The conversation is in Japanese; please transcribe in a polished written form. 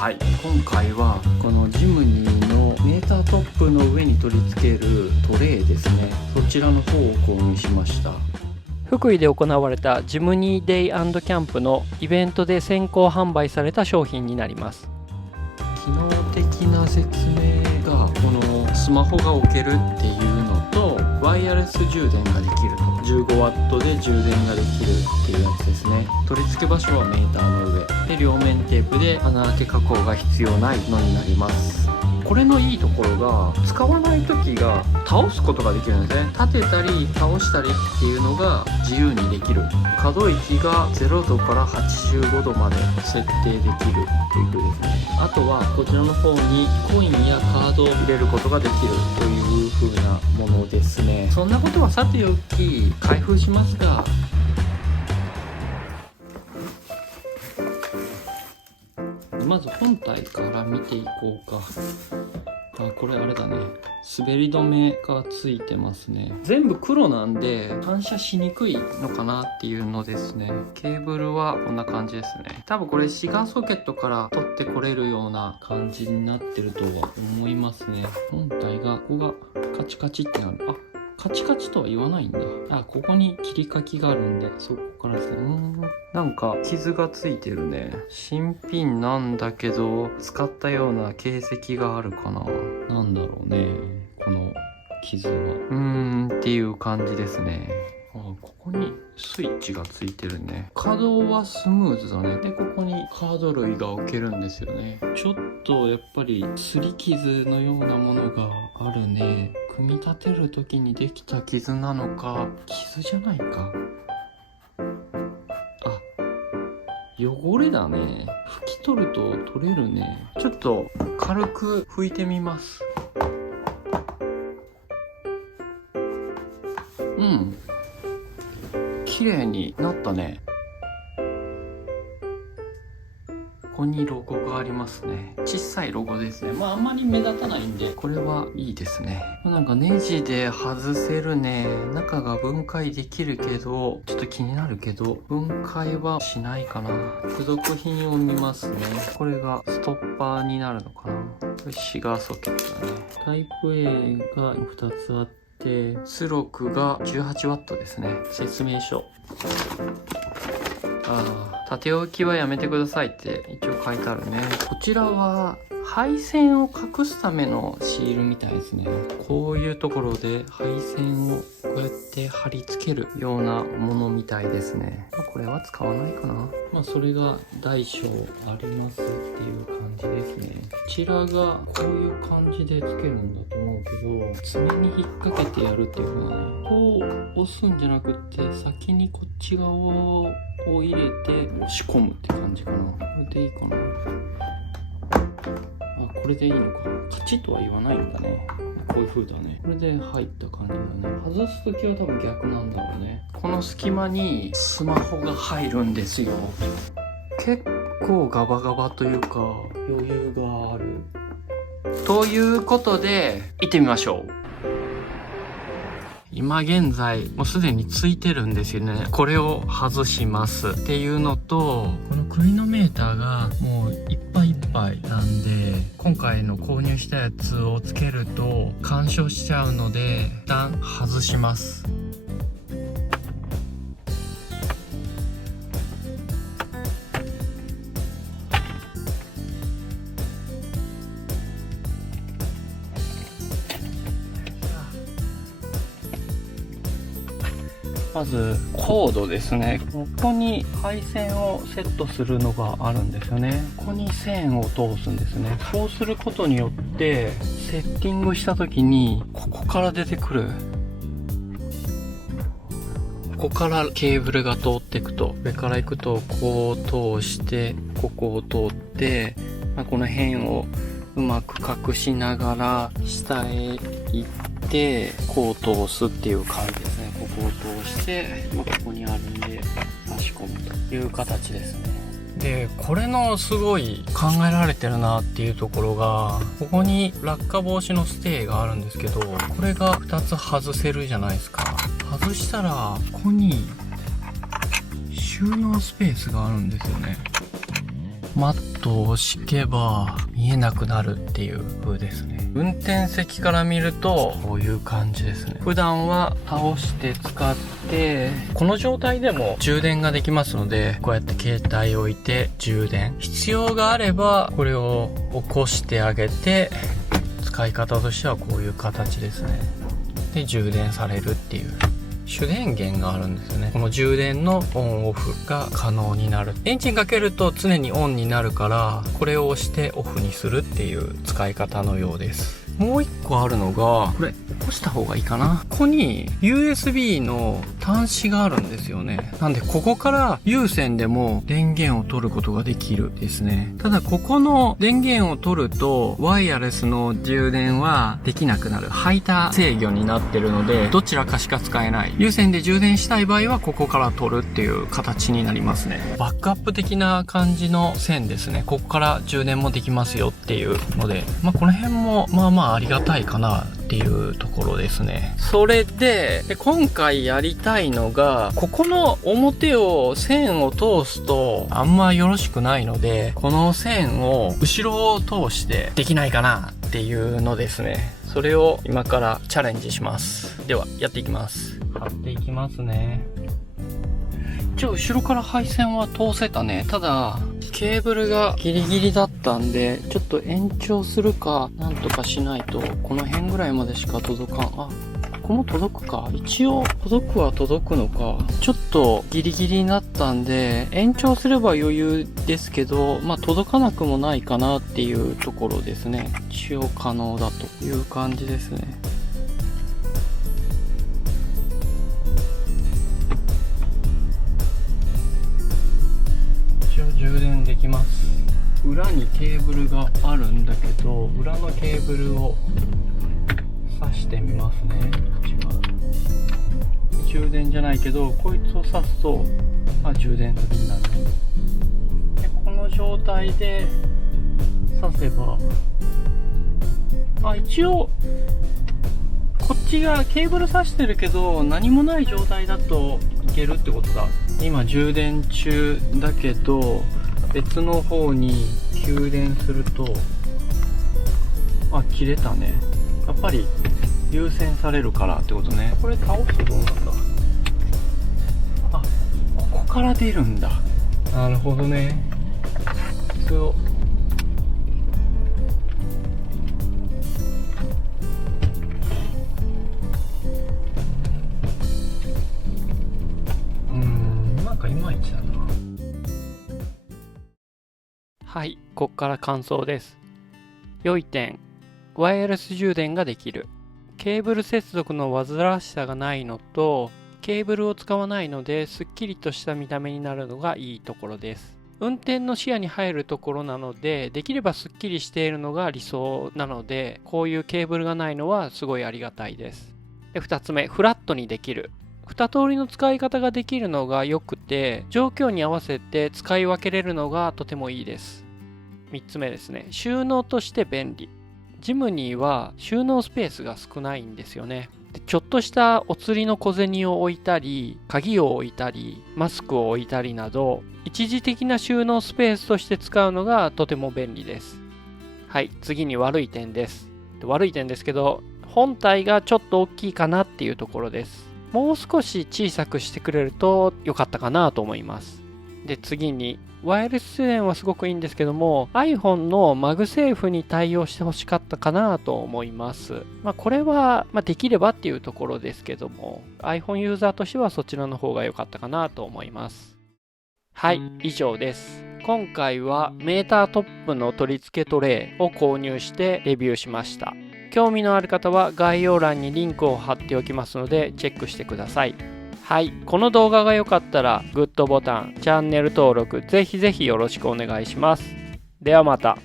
はい、今回はこのジムニーのメータートップの上に取り付けるトレイですね、そちらの方を購入しました。福井で行われたジムニーデイ&キャンプのイベントで先行販売された商品になります。機能的な説明がこのスマホが置けるっていうのとワイヤレス充電ができると 15W で充電ができるっていうやつですね。取り付け場所はメーターの上で、両面テープで穴開け加工が必要ないのになります。これのいいところが使わない時が倒すことができるんですね。立てたり倒したりっていうのが自由にできる。可動域が0度から85度まで設定できるっていう風ですね。あとはこちらの方にコインやカードを入れることができるという風なものですね。そんなことはさておき開封しますが、まず本体から見ていこうか。これあれだね、滑り止めがついてますね。全部黒なんで反射しにくいのかなっていうのですね。ケーブルはこんな感じですね。多分これシガーソケットから取ってこれるような感じになってるとは思いますね。本体がここがカチカチってなる。カチカチとは言わないんだ。ここに切り欠きがあるんで、そこからですね。なんか傷がついてるね。新品なんだけど使ったような形跡があるかな。なんだろうね、この傷は。っていう感じですね。ここにスイッチがついてるね。稼働はスムーズだね。で、ここにカード類が置けるんですよね。ちょっとやっぱり擦り傷のようなものがあるね。組み立てる時にできた傷なのか、傷じゃないか。汚れだね。拭き取ると取れるね。ちょっと軽く拭いてみます。綺麗になったね。ここにロゴがありますね。小さいロゴですね。あんまり目立たないんでこれはいいですね。なんかネジで外せるね。中が分解できるけどちょっと気になるけど分解はしないかな。付属品を見ますね。これがストッパーになるのかな。これシガーソケットだね。タイプ A が2つあって出力が 18W ですね。説明書。縦置きはやめてくださいって一応書いてあるね。こちらは配線を隠すためのシールみたいですね。こういうところで配線をこうやって貼り付けるようなものみたいですね。これは使わないかな。それが大小ありますっていう感じですね。こちらがこういう感じでつけるんだと思うけど、爪に引っ掛けてやるっていう風なね。こう押すんじゃなくって先にこっち側を入れて押し込むって感じかな。これでいいかな。これでいいのか。カチッとは言わないんだね。こういう風だね。これで入った感じだね。外すときは多分逆なんだろうね。この隙間にスマホが入るんですよ。結構ガバガバというか余裕がある。ということで行ってみましょう。今現在もうすでについてるんですよね。これを外しますっていうのと、このクリノメーターがもういっぱいいっぱいなんで、今回の購入したやつをつけると干渉しちゃうので一旦外します。まずコードですね。ここに配線をセットするのがあるんですよね。ここに線を通すんですね。こうすることによってセッティングした時にここから出てくる。ここからケーブルが通っていくと、上から行くとこう通してここを通って、この辺をうまく隠しながら下へ行ってこう通すっていう感じですね。ここを通して、ここにあるんで差し込むという形ですね。でこれのすごい考えられてるなっていうところが、ここに落下防止のステーがあるんですけど、これが2つ外せるじゃないですか。外したらここに収納スペースがあるんですよね。マットを敷けば見えなくなるっていう風ですね。運転席から見るとこういう感じですね。普段は倒して使って、この状態でも充電ができますので、こうやって携帯を置いて充電、必要があればこれを起こしてあげて、使い方としてはこういう形ですね。で充電されるっていう主電源があるんですよね。この充電のオンオフが可能になる。エンジンかけると常にオンになるから、これを押してオフにするっていう使い方のようです。もう一個あるのが、これ起こした方がいいかな。ここに USB の端子があるんですよね。なんでここから有線でも電源を取ることができるですね。ただここの電源を取るとワイヤレスの充電はできなくなる。排他制御になってるので、どちらかしか使えない。有線で充電したい場合はここから取るっていう形になりますね。バックアップ的な感じの線ですね。ここから充電もできますよっていうので、この辺もまあまあありがたいかなっていうところですね。それで今回やりたいのが、ここの表を線を通すとあんまよろしくないので、この線を後ろを通してできないかなっていうのですね。それを今からチャレンジします。ではやっていきます。貼っていきますね。一応後ろから配線は通せたね。ただケーブルがギリギリだったんで、ちょっと延長するかなんとかしないと、この辺ぐらいまでしか届かん。ここも届くか。一応届くは届くのか。ちょっとギリギリになったんで、延長すれば余裕ですけど、届かなくもないかなっていうところですね。一応可能だという感じですね。充電できます。裏にケーブルがあるんだけど、裏のケーブルを挿してみますね。充電じゃないけど、こいつを挿すと充電済みになる。でこの状態で挿せば、一応こっちがケーブル挿してるけど何もない状態だといけるってことだ。今充電中だけど、別の方に給電すると切れたね。やっぱり優先されるからってことね。これ倒すとどうなんだ。ここから出るんだ。なるほどね。そういまいちだな。はい、こっから感想です。良い点、ワイヤレス充電ができる。ケーブル接続の煩わしさがないのと、ケーブルを使わないのですっきりとした見た目になるのがいいところです。運転の視野に入るところなので、できればすっきりしているのが理想なので、こういうケーブルがないのはすごいありがたいです。で、2つ目、フラットにできる。2通りの使い方ができるのが良くて、状況に合わせて使い分けれるのがとてもいいです。3つ目ですね、収納として便利。ジムニーは収納スペースが少ないんですよね。でちょっとしたお釣りの小銭を置いたり、鍵を置いたり、マスクを置いたりなど、一時的な収納スペースとして使うのがとても便利です。はい、次に悪い点です。悪い点ですけど、本体がちょっと大きいかなっていうところです。もう少し小さくしてくれると良かったかなと思います。で、次に、ワイヤレス充電はすごくいいんですけども、iPhone のマグセーフに対応してほしかったかなと思います。これは、できればっていうところですけども、iPhone ユーザーとしてはそちらの方が良かったかなと思います。はい、以上です。今回はメータートップの取り付けトレイを購入してレビューしました。興味のある方は概要欄にリンクを貼っておきますのでチェックしてください。はい、この動画が良かったらグッドボタン、チャンネル登録ぜひぜひよろしくお願いします。ではまた。